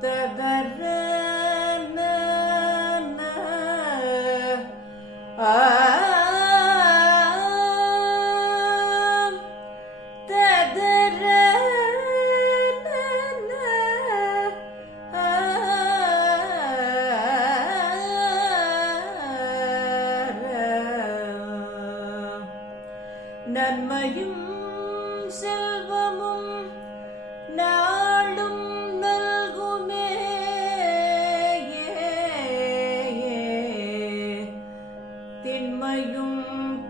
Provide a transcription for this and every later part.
da da da நன்மையும் செல்வமும் நாளும் நல்குமே. திண்மையும்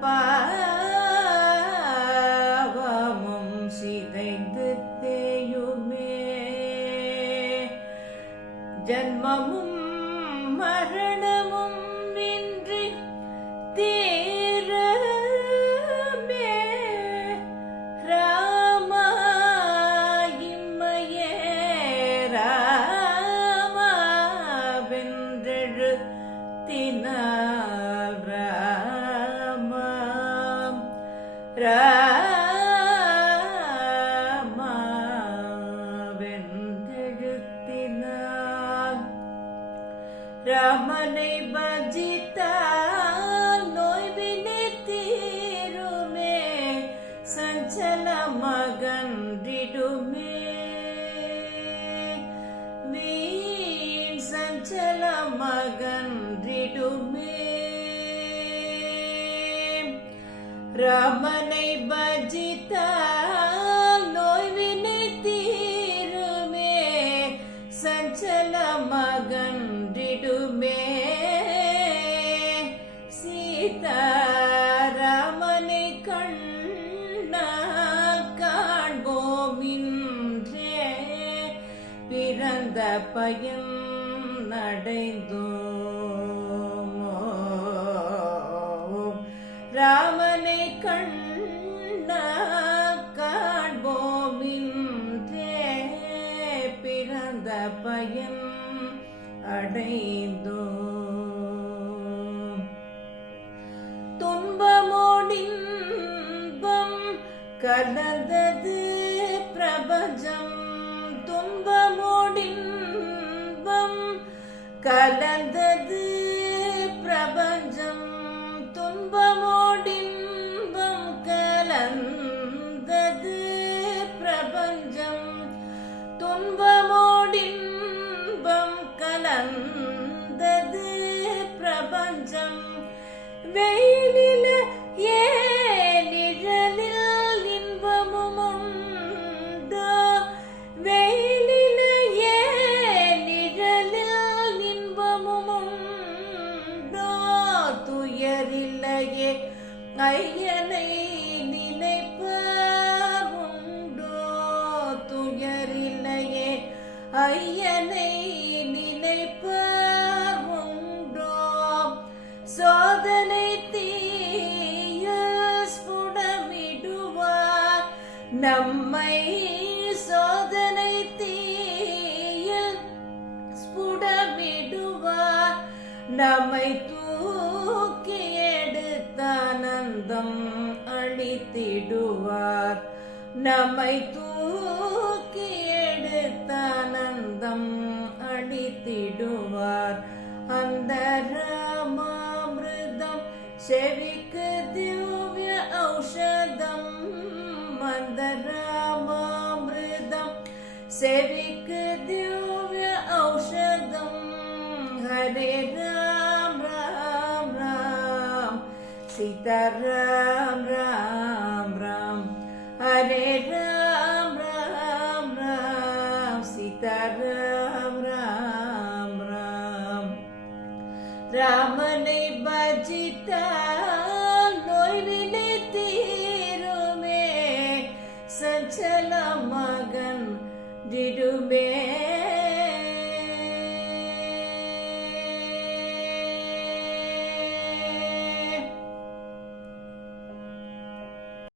பாவமும் சிதைந்து தேயுமே. ஜன்மமும் மரண ராமனை பஜித்தால் நோய்வினை தீருமே சஞ்சல மகன்றிடுமே வீண் சஞ்சல மகன்றிடுமே ராமனை பஜித்தால் பிறந்த பயன் அடைந்தோம் ராமனை கண்ண காண்போமின்றே பிறந்த பயன் அடைந்தோம். துன்பமோடின்பம் கலந்தது பிரபஞ்சம் கலந்தது பிரபஞ்சம் துன்பமோடின்பம் கலந்தது பிரபஞ்சம் துன்பம் நம்மை சோதனை தீய ஸ்புடமிடுவார் நம்மை தூக்கி எடுத்தானந்தம் அளித்திடுவார் நம்மை தூக்கி எடுத்தானந்தம் அளித்திடுவார் அந்த ராமாமிருதம் செவிக்கு திவ்ய ஔஷதம் മന്ദരാമാമൃതം സെവിക്ക് ദിവ്യ ഔഷധം ഹരേ രാം രാം രാം സീതാരാം രാം രാം ഹരേ രാം രാം രാം സീതാരാം